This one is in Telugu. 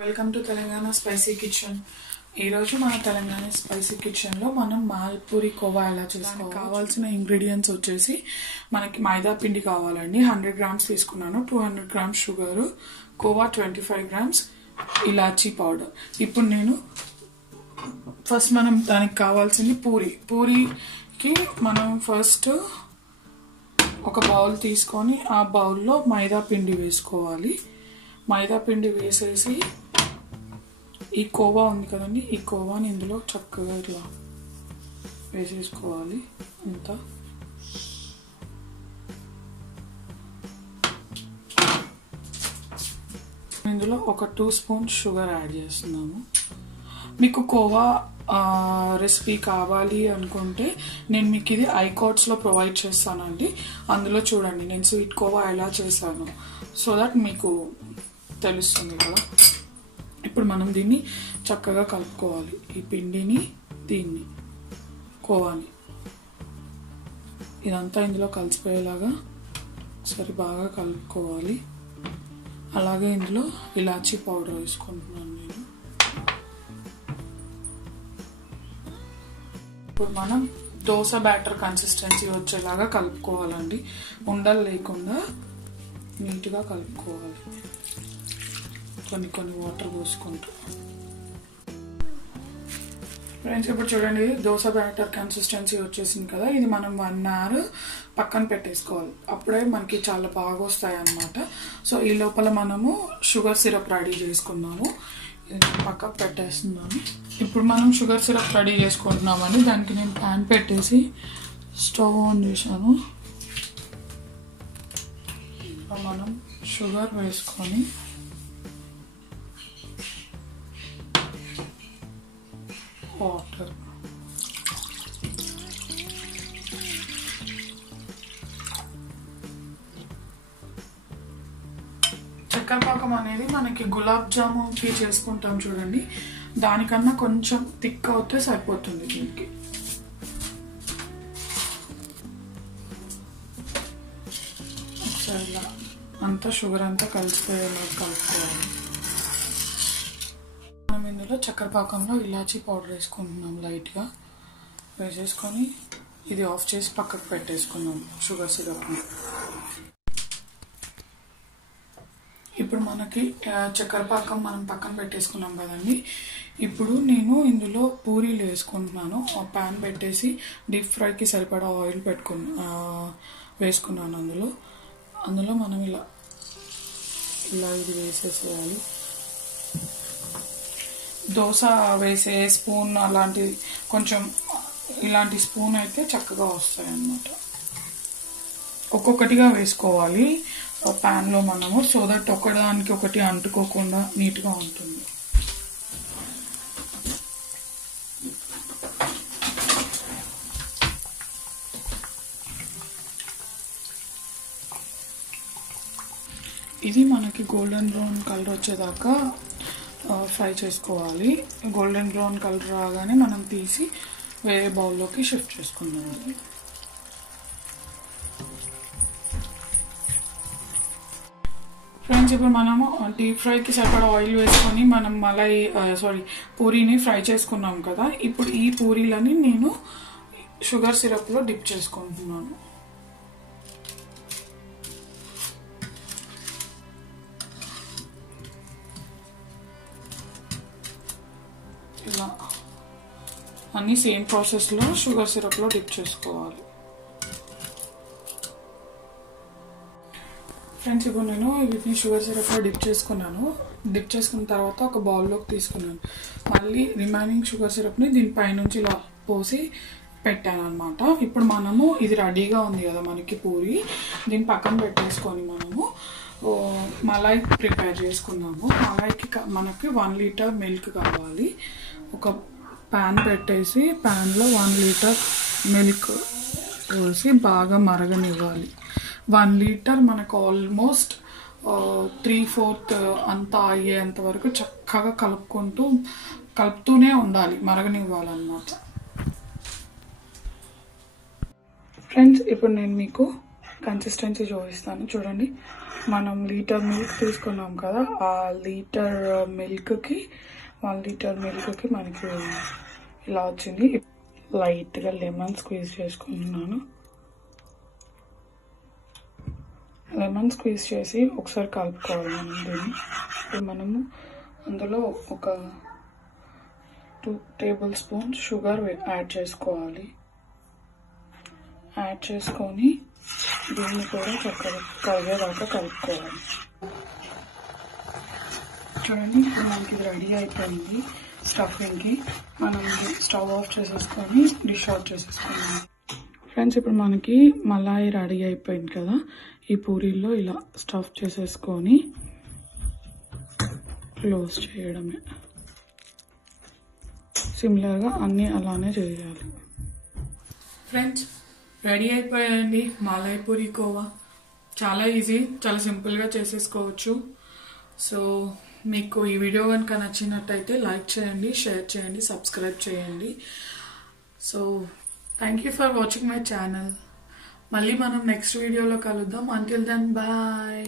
Welcome to Telangana spicy kitchen. ఈరోజు మన తెలంగాణ స్పైసీ కిచెన్లో మనం మాల్పూరి కోవా ఎలా చేసుకోవాలి. కావాల్సిన ఇంగ్రీడియంట్స్ వచ్చేసి మనకి మైదా పిండి కావాలండి, 100 గ్రామ్స్ తీసుకున్నాను, 200 గ్రామ్స్ షుగర్, కోవా 25 గ్రామ్స్, ఇలాచీ పౌడర్. ఇప్పుడు నేను ఫస్ట్ మనం దానికి కావాల్సింది పూరికి మనం ఫస్ట్ ఒక బౌల్ తీసుకొని ఆ బౌల్లో మైదా పిండి వేసుకోవాలి. మైదా పిండి వేసేసి ఈ కోవా ఉంది కదండి, ఈ కోవాని ఇందులో చక్కగా ఇట్లా వేసేసుకోవాలి. ఇంత ఇందులో ఒక 2 స్పూన్స్ షుగర్ యాడ్ చేస్తున్నాము. మీకు కోవా రెసిపీ కావాలి అనుకుంటే నేను మీకు ఇది ఐకాట్స్లో ప్రొవైడ్ చేస్తానండి. అందులో చూడండి నేను స్వీట్ కోవా ఎలా చేశాను, సో దట్ మీకు తెలుస్తుంది కదా. ఇప్పుడు మనం దీన్ని చక్కగా కలుపుకోవాలి. ఈ పిండిని, దీన్ని, కోవాని ఇదంతా ఇందులో కలిసిపోయేలాగా సరి బాగా కలుపుకోవాలి. అలాగే ఇందులో ఇలాచీ పౌడర్ వేసుకుంటున్నాను నేను. ఇప్పుడు మనం దోశ బ్యాటర్ కన్సిస్టెన్సీ వచ్చేలాగా కలుపుకోవాలండి. ఉండలు లేకుండా నీట్గా కలుపుకోవాలి, కొన్ని వాటర్ పోసుకుంటూ. ఫ్రెండ్స్ ఇప్పుడు చూడండి, దోశ బ్యాటర్ కన్సిస్టెన్సీ వచ్చేసింది కదా. ఇది మనం 1 అవర్ పక్కన పెట్టేసుకోవాలి, అప్పుడే మనకి చాలా బాగా వస్తాయి అన్నమాట. సో ఈ లోపల మనము షుగర్ సిరప్ రెడీ చేసుకున్నాము. ఇది పక్కకు పెట్టేస్తున్నాము. ఇప్పుడు మనం షుగర్ సిరప్ రెడీ చేసుకుంటున్నామని దానికి నేను ప్యాన్ పెట్టేసి స్టవ్ ఆన్ చేశాను. మనం షుగర్ వేసుకొని వాటర్, చక్కెర పాకం అనేది మనకి గులాబ్ జామున్కి చేసుకుంటాం చూడండి, దానికన్నా కొంచెం థిక్ అవుతే సరిపోతుంది. దీనికి ఒకసారి అంతా షుగర్ అంతా కలిసిపోయేలా కలుపుకోవాలి. మనం ఇందులో చక్కెర పాకంలో ఇలాచీ పౌడర్ వేసుకుంటున్నాం. లైట్గా వేసేసుకొని ఇది ఆఫ్ చేసి పక్కకు పెట్టేసుకున్నాం షుగర్ సిరప్ని. ఇప్పుడు మనకి చక్కెర పాకం మనం పక్కన పెట్టేసుకున్నాం కదండి. ఇప్పుడు నేను ఇందులో పూరీలు వేసుకుంటున్నాను. ప్యాన్ పెట్టేసి డీప్ ఫ్రైకి సరిపడా ఆయిల్ వేసుకున్నాను. అందులో మనం ఇలా ఇది వేసేసేయాలి. దోశ వేసే స్పూన్ అలాంటిది కొంచెం ఇలాంటి స్పూన్ అయితే చక్కగా వస్తాయి అన్నమాట. ఒక్కొక్కటిగా వేసుకోవాలి ప్యాన్లో మనము, సో దట్ ఒకదానికి ఒకటి అంటుకోకుండా నీట్గా ఉంటుంది. ఇది మనకి గోల్డెన్ బ్రౌన్ కలర్ వచ్చేదాకా ఫ్రై చేసుకోవాలి. గోల్డెన్ బ్రౌన్ కలర్ రాగానే మనం తీసి వేరే బౌల్లోకి షిఫ్ట్ చేసుకుందాం. ఫ్రెండ్స్ ఇప్పుడు మనము డీప్ ఫ్రైకి సరిపడా ఆయిల్ వేసుకొని మనం పూరీని ఫ్రై చేసుకున్నాం కదా. ఇప్పుడు ఈ పూరీలని నేను షుగర్ సిరప్లో డిప్ చేసుకుంటున్నాను. ఇలా అన్నీ సేమ్ ప్రాసెస్లో షుగర్ సిరప్లో డిప్ చేసుకోవాలి. ఫ్రెండ్స్ ఇప్పుడు నేను వీటిని షుగర్ సిరప్లో డిప్ చేసుకున్నాను. డిప్ చేసుకున్న తర్వాత ఒక బౌల్లోకి తీసుకున్నాను. మళ్ళీ రిమైనింగ్ షుగర్ సిరప్ని దీనిపైనుంచి ఇలా పోసి పెట్టాను అనమాట. ఇప్పుడు మనము ఇది రెడీగా ఉంది కదా మనకి పూరి, దీన్ని పక్కన పెట్టేసుకొని మనము మలాయి ప్రిపేర్ చేసుకున్నాము. మలాయికి మనకి 1 లీటర్ మిల్క్ కావాలి. ఒక ప్యాన్ పెట్టేసి ప్యాన్లో 1 లీటర్ మిల్క్ పోసి బాగా మరగనివ్వాలి. 1 లీటర్ మనకు ఆల్మోస్ట్ 3/4 అంతా అయ్యేంత వరకు చక్కగా కలుపుతూనే ఉండాలి, మరగనివ్వాలన్నమాట. ఫ్రెండ్స్ ఇప్పుడు నేను మీకు కన్సిస్టెన్సీ చూపిస్తాను చూడండి. మనం లీటర్ మిల్క్ తీసుకున్నాం కదా, ఆ లీటర్ మిల్క్కి 1 లీటర్ మిల్క్కి మనకి ఇలా వచ్చింది. లైట్గా లెమన్ స్క్వీజ్ చేసుకుంటున్నాను. లెమన్ స్క్వీజ్ చేసి ఒకసారి కలుపుకోవాలి మనం దీన్ని. ఇప్పుడు మనము అందులో ఒక 2 టేబుల్ స్పూన్స్ షుగర్ యాడ్ చేసుకోవాలి. యాడ్ చేసుకొని దీన్ని కూడా చక్కగా కరిగేదాకా కలుపుకోవాలి. చూడండి ఇప్పుడు మనకి ఇది రెడీ అయిపోయింది స్టఫింగ్కి. మనం స్టవ్ ఆఫ్ చేసేసుకొని డిష్ అవుట్ చేసేసుకున్నాం. ఫ్రెండ్స్ ఇప్పుడు మనకి మలాయి రెడీ అయిపోయింది కదా, ఈ పూరీలో ఇలా స్టఫ్ చేసేసుకొని క్లోజ్ చేయడమే. సిమిలర్గా అన్నీ అలానే చేయాలి. ఫ్రెండ్స్ రెడీ అయిపోయాయండి మలై పూరి కోవా. చాలా ఈజీ, చాలా సింపుల్గా చేసేసుకోవచ్చు. సో మీకు ఈ వీడియో కనుక నచ్చినట్టయితే లైక్ చేయండి, షేర్ చేయండి, సబ్స్క్రైబ్ చేయండి. So thank you for watching my channel. మళ్ళీ మనం నెక్స్ట్ వీడియోలో కలుద్దాం. Until then bye.